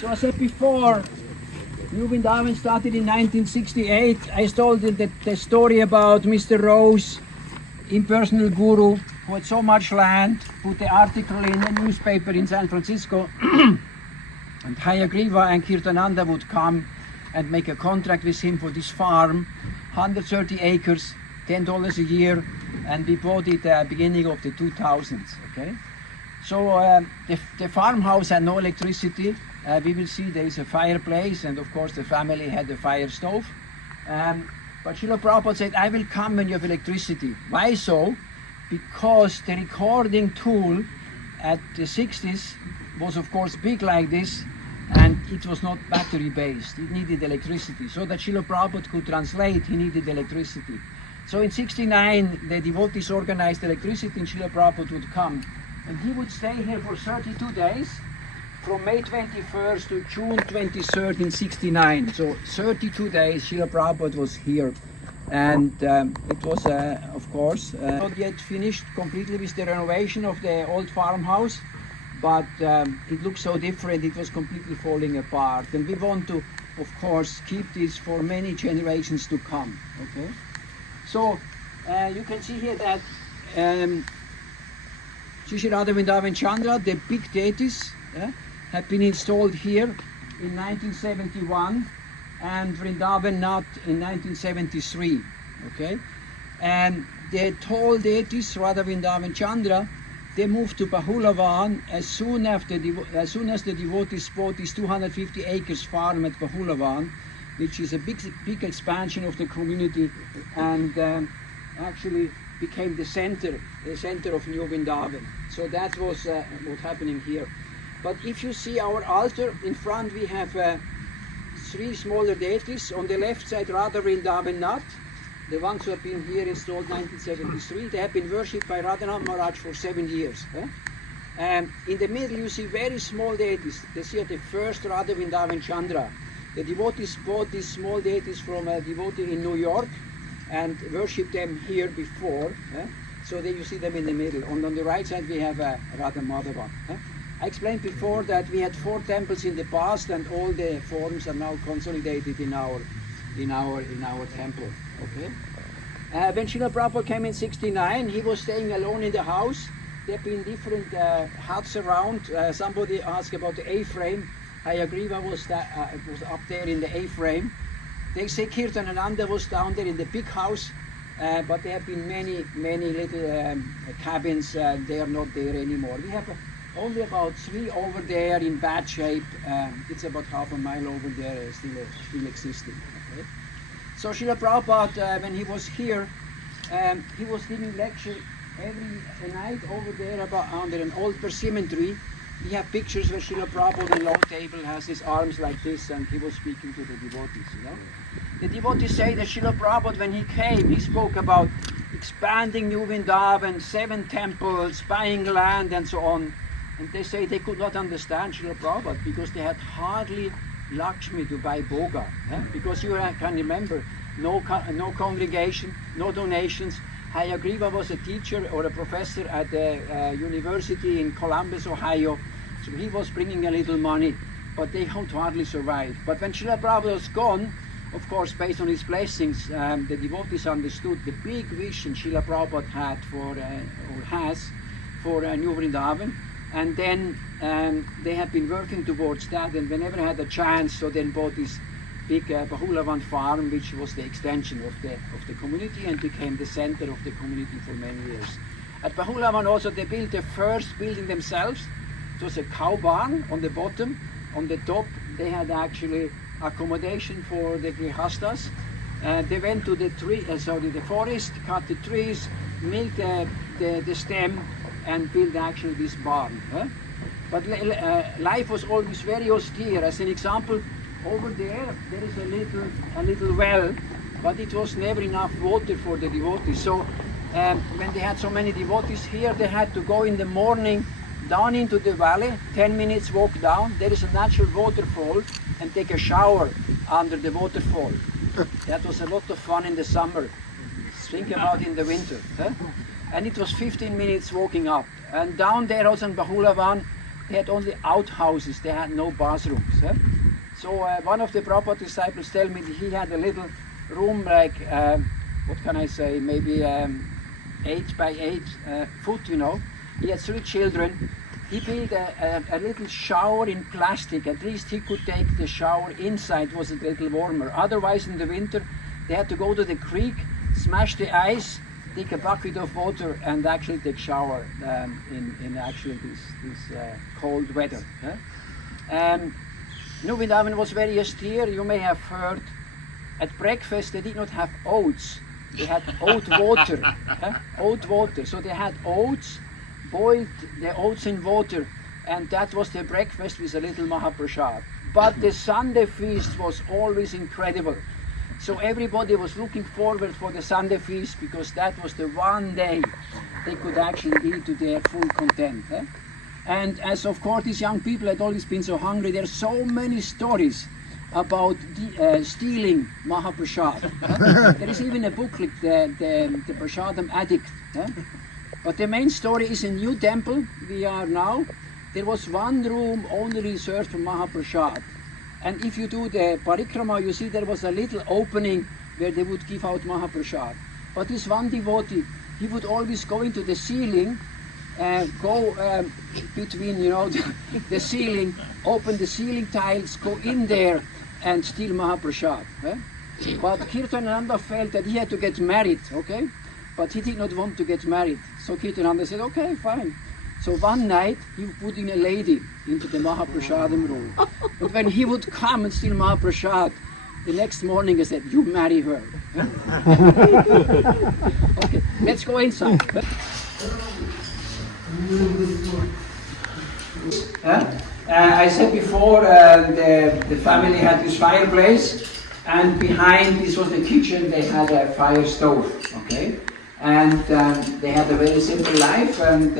So I said before, New Vrindavan started in 1968. I told you the story about Mr. Rose, impersonal guru, who had so much land, put the article in a newspaper in San Francisco, and Hayagriva and Kirtananda would come and make a contract with him for this farm, 130 acres, $10 a year, and we bought it at the beginning of the 2000s, okay? So the farmhouse had no electricity. We will see there is a fireplace, and of course the family had a fire stove. But Srila Prabhupada said, I will come when you have electricity. Why so? Because the recording tool at the 60s was of course big like this, and it was not battery based. It needed electricity. So that Srila Prabhupada could translate, he needed electricity. So in 69, the devotees organized electricity, and Srila Prabhupada would come. And he would stay here for 32 days, from May 21st to June 23rd in 69. So 32 days Srila Prabhupada was here. And it was, of course, not yet finished completely with the renovation of the old farmhouse, but it looks so different, it was completely falling apart. And we want to, of course, keep this for many generations to come, okay? So you can see here that Shri Radha Vrindavan Chandra, the big deities, had been installed here in 1971, and Vrindavan Nath in 1973, okay? And the tall deities, Radha Vrindavan Chandra, they moved to Bahulavan as soon as the devotees bought this 250 acres farm at Bahulavan, which is a big expansion of the community, and actually became the center of New Vrindavan. So that was what's happening here. But if you see our altar, in front we have 3 smaller deities. On the left side, Radha Vrindavan Nath, the ones who have been here installed 1973. They have been worshipped by Radhanath Maharaj for 7 years. And in the middle you see very small deities. This here the first Radha Vrindavan Chandra. The devotees bought these small deities from a devotee in New York and worshipped them here before. So there you see them in the middle. On the right side we have Radha Madhava. I explained before that we had 4 temples in the past, and all the forms are now consolidated in our temple. Okay. When Srila Prabhupada came in 69, he was staying alone in the house. There have been different huts around. Somebody asked about the A-frame. Hayagriva was up there in the A-frame. They say Kirtanananda was down there in the big house, but there have been many little cabins. They are not there anymore. We have only about 3 over there in bad shape. It's about half a mile over there, still existing. Okay? So Srila Prabhupada, when he was here, he was giving lecture every night over there under an old persimmon tree. We have pictures where Srila Prabhupada on the long table has his arms like this, and he was speaking to the devotees, you know. The devotees say that Srila Prabhupada, when he came, he spoke about expanding New Vrindavan, 7 temples, buying land, and so on. And they say they could not understand Srila Prabhupada because they had hardly Lakshmi to buy boga. Because you can remember, no congregation, no donations. Hayagriva was a teacher or a professor at the university in Columbus, Ohio. So he was bringing a little money, but they could hardly survive. But when Srila Prabhupada was gone, of course, based on his blessings, the devotees understood the big vision Srila Prabhupada had for, or has, for New Vrindavan. And then they have been working towards that, and whenever I had a chance, so then bought this big Bahulavan farm, which was the extension of the community and became the center of the community for many years. At Bahulavan also they built the first building themselves. It was a cow barn on the bottom. On the top they had actually accommodation for the grihastas. They went to the forest, cut the trees, milked the stem, and built actually this barn. But life was always very austere. As an example, over there is a little well, but it was never enough water for the devotees. So when they had so many devotees here, they had to go in the morning down into the valley, 10 minutes walk down. There is a natural waterfall, and take a shower under the waterfall. That was a lot of fun in the summer. Think about in the winter. And it was 15 minutes walking up. And down there also in Bahulavan, they had only outhouses, they had no bathrooms. So one of the Prabhupada disciples tell me that he had a little room like, what can I say, maybe 8 by 8 foot, you know. He had 3 children. He built a little shower in plastic. At least he could take the shower inside, it was a little warmer. Otherwise in the winter they had to go to the creek, smash the ice, take a bucket of water and actually take shower in actually this cold weather. New Vrindavan was very austere. You may have heard at breakfast they did not have oats. They had oat water. Oat water. So they had oats, boiled the oats in water, and that was their breakfast with a little Mahaprasad. But the Sunday feast was always incredible. So everybody was looking forward for the Sunday feast because that was the one day they could actually eat to their full content. And as of course these young people had always been so hungry, there are so many stories about stealing Mahaprasad. There is even a booklet, the Prasadam Addict. But the main story is a new temple we are now. There was one room only reserved for Mahaprasad. And if you do the parikrama, you see there was a little opening where they would give out Mahaprasad. But this one devotee, he would always go into the ceiling, go between, you know, the ceiling, open the ceiling tiles, go in there and steal Mahaprasad. But Kirtananda felt that he had to get married, okay? But he did not want to get married. So Kirtananda said, okay, fine. So one night he would put in a lady into the Mahaprasadam room. But when he would come and steal Mahaprasad, the next morning he said, you marry her. Okay, let's go inside. I said before the family had this fireplace, and behind this was the kitchen. They had a fire stove, okay, and they had a very simple life. And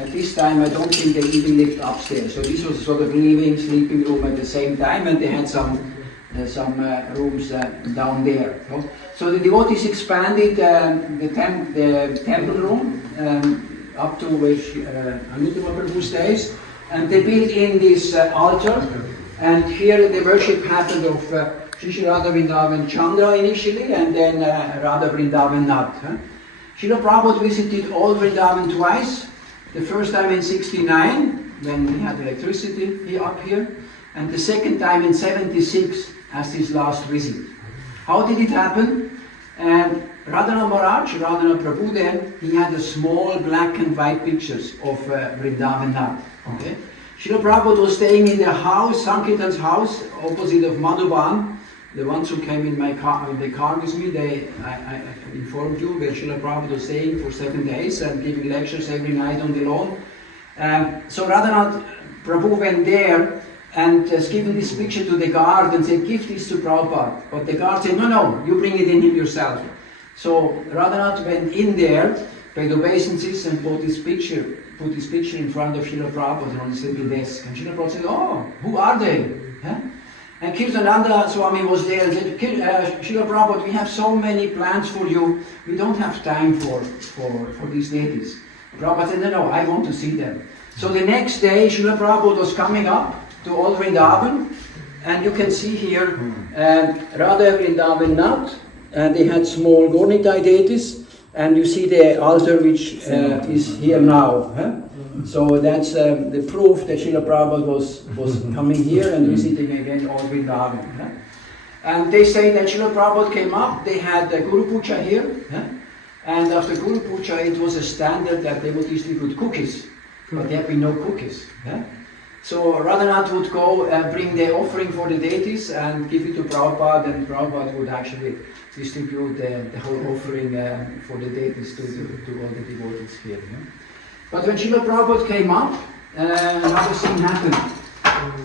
at this time, I don't think they even lived upstairs. So this was sort of living, sleeping room at the same time, and they had some rooms down there. So the devotees expanded the temple room up to where Anutama Prabhu stays, and they built in this altar, and here the worship happened of Shri Radha Vrindavan Chandra initially, and then Radha Vrindavan Nath. Srila Prabhupada visited all Vrindavan twice. The first time in 69, when we had electricity here up here, and the second time in 76 as his last visit. How did it happen? Radhanath Maharaj, Radhanath Prabhu then, he had a small black and white pictures of Vrindavan Nath. Okay? Srila Prabhupada was staying in the house, Sankirtan's house, opposite of Madhuban. The ones who came in my car, in the car with me, I informed you where Srila Prabhupada was staying for 7 days and giving lectures every night on the lawn. So Radhanath Prabhu went there and given this picture to the guard and said, give this to Prabhupada. But the guard said, no, you bring it in him yourself. So Radhanath went in there, paid obeisances, and put this picture in front of Srila Prabhupada on his little desk. And Srila Prabhupada said, oh, who are they? And Kirtananda Swami was there and said, Srila Prabhupada, we have so many plans for you, we don't have time for these deities. Prabhupada said, no, I want to see them. So the next day, Srila Prabhupada was coming up to Old Vrindavan, and you can see here Radha Vrindavan Nath, and they had small Gornitai deities, and you see the altar which is here now. So that's the proof that Srila Prabhupada was coming here and visiting again Old Vrindavan. And they say that Srila Prabhupada came up, they had Guru Puja here, and after Guru Puja it was a standard that they would distribute cookies, but there had been no cookies. So Radhanath would go bring the offering for the deities and give it to Prabhupada, and Prabhupada would actually distribute the whole offering for the deities to all the devotees here. But when Srila Prabhupada came up, another thing happened.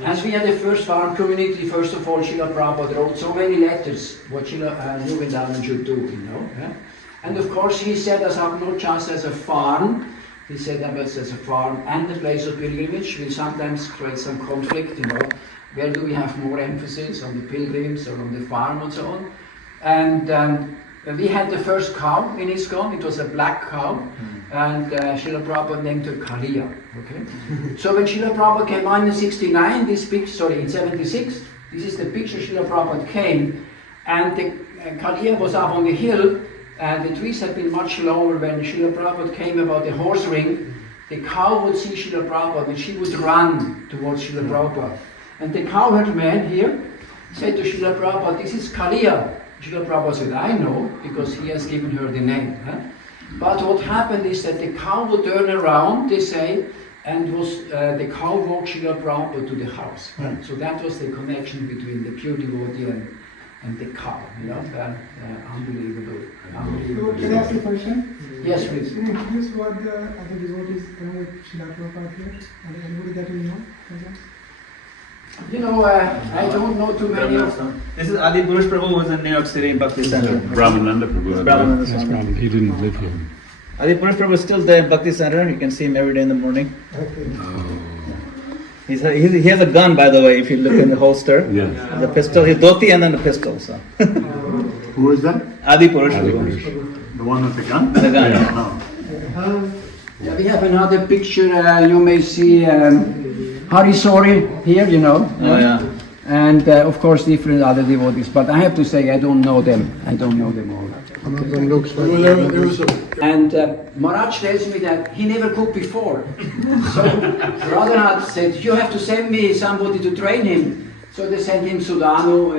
As we had the first farm community, first of all, Srila Prabhupada wrote so many letters what Srila New Vrindavan should do, And of course he set us up not just as a farm, he set us as a farm and a place of pilgrimage. We sometimes create some conflict, where do we have more emphasis, on the pilgrims or on the farm and so on. And we had the first cow in ISKCON. It was a black cow, and Srila Prabhupada named her Kalia. Okay. So when Srila Prabhupada came on in 69, in 76, this is the picture Srila Prabhupada came, and the Kalia was up on the hill, and the trees had been much lower. When Srila Prabhupada came about the horse ring, the cow would see Srila Prabhupada and she would run towards Srila Prabhupada. And the cowherd man here said to Srila Prabhupada, "This is Kalia." Srila Prabhupada said, "I know, because he has given her the name." Huh? But what happened is that the cow would turn around, they say, and the cow walked Srila Prabhupada to the house. Huh? So that was the connection between the pure devotee and the cow. You know, unbelievable. So, can I ask a question? Yes, please. Can you introduce what the other devotees know with Srila Prabhupada here? And anybody that you know? You know, I don't know too many of them. This is Adi Purush Prabhu, who was in New York City in Bhakti Center. Brahmananda Prabhu. Brahmananda Yes, Swami. Brahman. He didn't live here. Adi Purush Prabhu is still there in Bhakti Center. You can see him every day in the morning. Okay. He has a gun, by the way, if you look in the holster. Yes. The pistol, his dhoti and then the pistol. So. Who is that? Adi Purush Adi Prabhu. Purush. The one with the gun? The gun, Yeah. No. Yeah, we have another picture. You may see Harisori here, you know. Oh, yeah. And of course different other devotees. But I have to say I don't know them. I don't know them all. One of them looks like... And Maharaj tells me that he never cooked before. So Radhanath said, "You have to send me somebody to train him." So they sent him Sudhanu,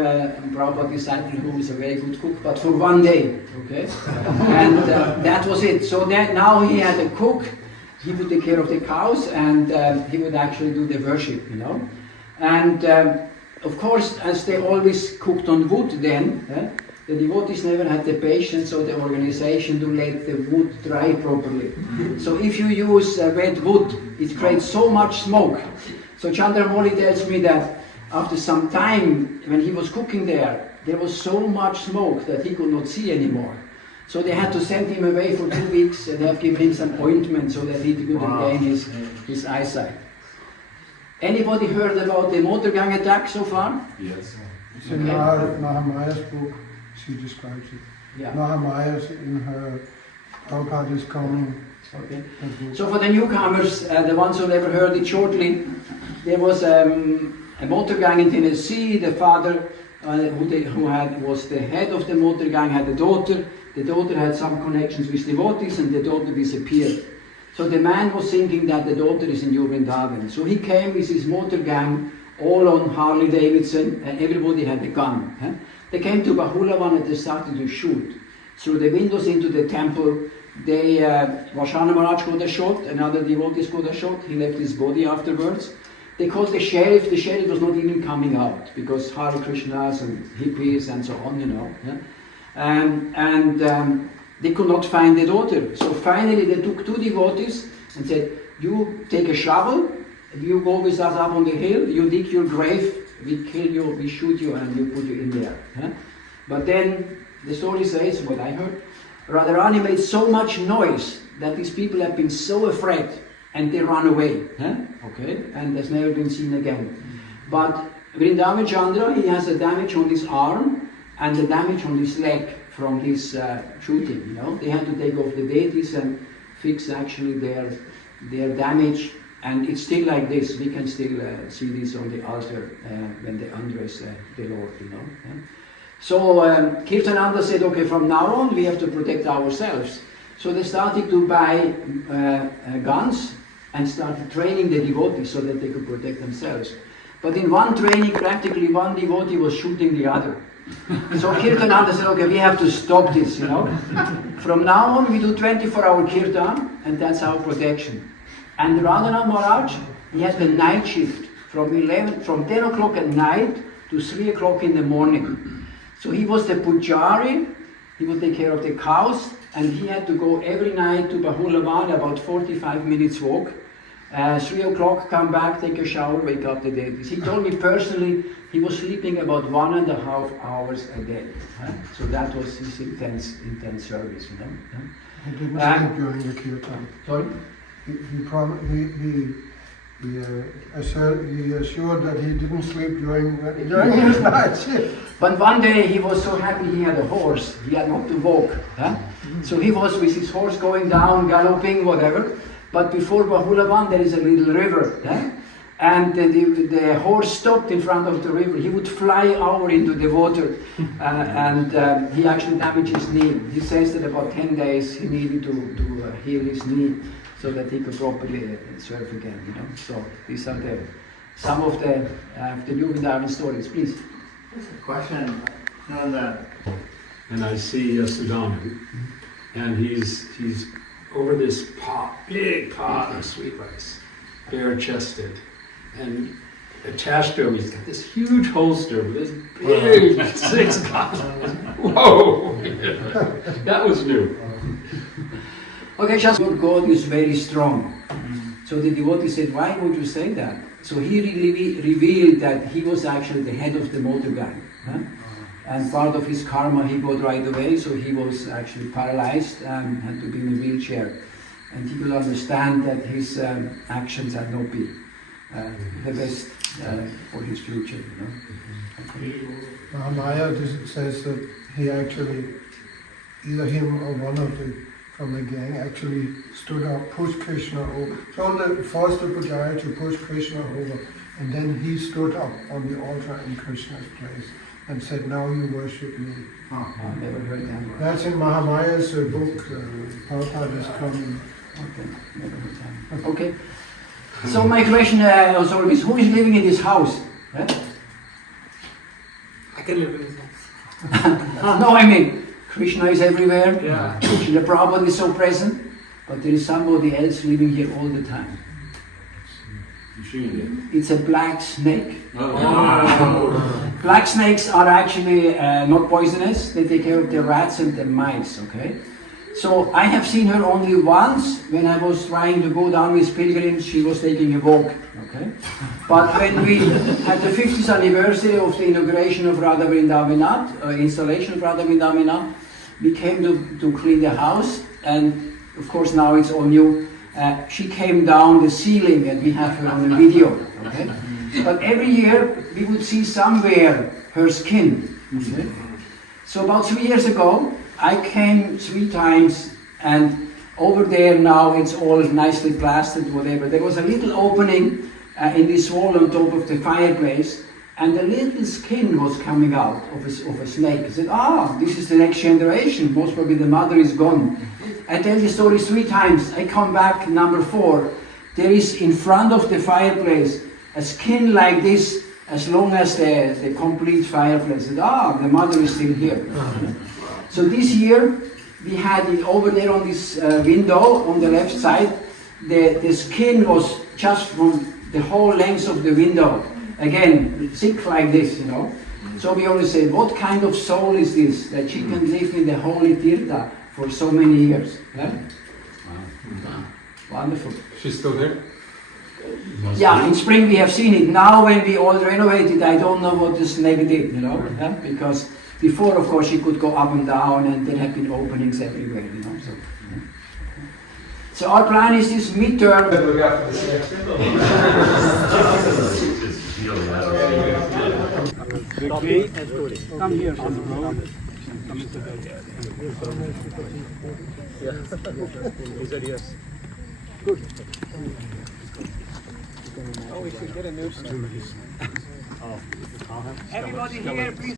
Prabhupada disciple, who is a very good cook, but for one day. Okay, and that was it. So that now he had a cook. He would take care of the cows, and he would actually do the worship, you know. And of course, as they always cooked on wood then, the devotees never had the patience or the organization to let the wood dry properly. So if you use wet wood, it creates so much smoke. So Chandramouli tells me that after some time, when he was cooking there was so much smoke that he could not see anymore. So they had to send him away for 2 weeks and have given him some ointment so that he could regain his eyesight. Anybody heard about the motor gang attack so far? Yes. It's in Mahamaya's book, she describes it. Yeah. Mahamaya's in her Prabhupada is coming. Okay. So for the newcomers, the ones who never heard it shortly, there was a motor gang in Tennessee. The father, who was the head of the motor gang, had a daughter. The daughter had some connections with devotees, and the daughter disappeared. So the man was thinking that the daughter is in New Vrindavan. So he came with his motor gang, all on Harley Davidson, and everybody had a gun. Huh? They came to Bahulavan and they started to shoot. Through the windows into the temple, Vashana Maharaj got a shot, another devotee got a shot, he left his body afterwards. They called the sheriff was not even coming out, because Hare Krishnas and hippies and so on, you know. Yeah? They could not find the daughter. So finally they took 2 devotees and said, "You take a shovel, you go with us up on the hill, you dig your grave, we kill you, we shoot you, and you put you in there." Huh? But then the story says, what I heard, Radharani made so much noise that these people have been so afraid and they run away. Huh? Okay, and has never been seen again. But Vrindavan Chandra, he has a damage on his arm and a damage on his leg from this shooting, you know. They had to take off the deities and fix actually their damage, and it's still like this. We can still see this on the altar when they undress the Lord, you know. Yeah? So Kirtananda said, okay, from now on we have to protect ourselves. So they started to buy guns and started training the devotees so that they could protect themselves. But in one training, practically one devotee was shooting the other. So Kirtananda said, okay, we have to stop this, you know. From now on we do 24-hour kirtan, and that's our protection. And Radhanath Maharaj, he had the night shift from 10 o'clock at night to 3 o'clock in the morning. So he was the pujari, he would take care of the cows, and he had to go every night to Bahulavan, about 45 minutes walk. 3 o'clock, come back, take a shower, wake up the deities. He told me personally, he was sleeping about 1.5 hours a day. Huh? So that was his intense service, you know. He didn't sleep during the kirtan. Sorry? He he assured that he didn't sleep during his night shift. But one day he was so happy he had a horse. He had not to walk. Huh? So he was with his horse going down, galloping, whatever. But before Bahulavan there is a little river. Huh? And the horse stopped in front of the river. He would fly over into the water and he actually damaged his knee. He says that about 10 days he needed to heal his knee so that he could properly surf again. You know? So these are some of the new Vrindavan stories. Please. Just a question on that. And I see Sudhamu, and he's over this pot, big pot of sweet rice, bare-chested, and attached to him he's got this huge holster with this big 6 gun. Whoa! That was new. Okay, just your God is very strong. So the devotee said, why would you say that? So he revealed that he was actually the head of the motor gang. Huh? And part of his karma he got right away, so he was actually paralyzed and had to be in a wheelchair. And he could understand that his actions had not been the best for his future. You know? Mahamaya says that he actually, either him or one of the from the gang actually stood up, pushed Krishna over, forced the Pujari to push Krishna over, and then he stood up on the altar in Krishna's place and said, now you worship me. I never heard that. That's in Mahamaya's book, Prabhupada is coming. Okay, never heard that. Okay. So my question was always, who is living in this house? Eh? I can live in his house. No, I mean, Krishna is everywhere. Yeah. Srila Prabhupada is so present, but there is somebody else living here all the time. It's a black snake. Black snakes are actually not poisonous. They take care of the rats and the mice, okay? So I have seen her only once when I was trying to go down with pilgrims. She was taking a walk, okay? But when we had the 50th anniversary of the inauguration of Radha Vrindavanat, installation of Radha Vrindavanat, we came to clean the house, and of course now it's all new. She came down the ceiling, and we have her on a video, okay? But every year we would see somewhere her skin. Okay? So about 3 years ago, I came 3 times, and over there now it's all nicely plastered, whatever. There was a little opening in this wall on top of the fireplace, and a little skin was coming out of a snake. I said, this is the next generation. Most probably the mother is gone. I tell the story 3 times. I come back number 4. There is in front of the fireplace a skin like this, as long as the complete fireplace. I said, the mother is still here. So this year we had it over there on this window on the left side. The skin was just from the whole length of the window. Again, thick like this, you know. So we always say, what kind of soul is this that she can live in the holy Tirtha for so many years? Yeah? Wow. Wonderful. She's still there? Yeah, in spring we have seen it. Now when we all renovated, I don't know what the snake did, you know, yeah? Because before, of course, she could go up and down, and there have been openings everywhere, you know. So, yeah. So our plan is this midterm. Come here. He said yes. Good. Oh, we should get a new one. Everybody here, please.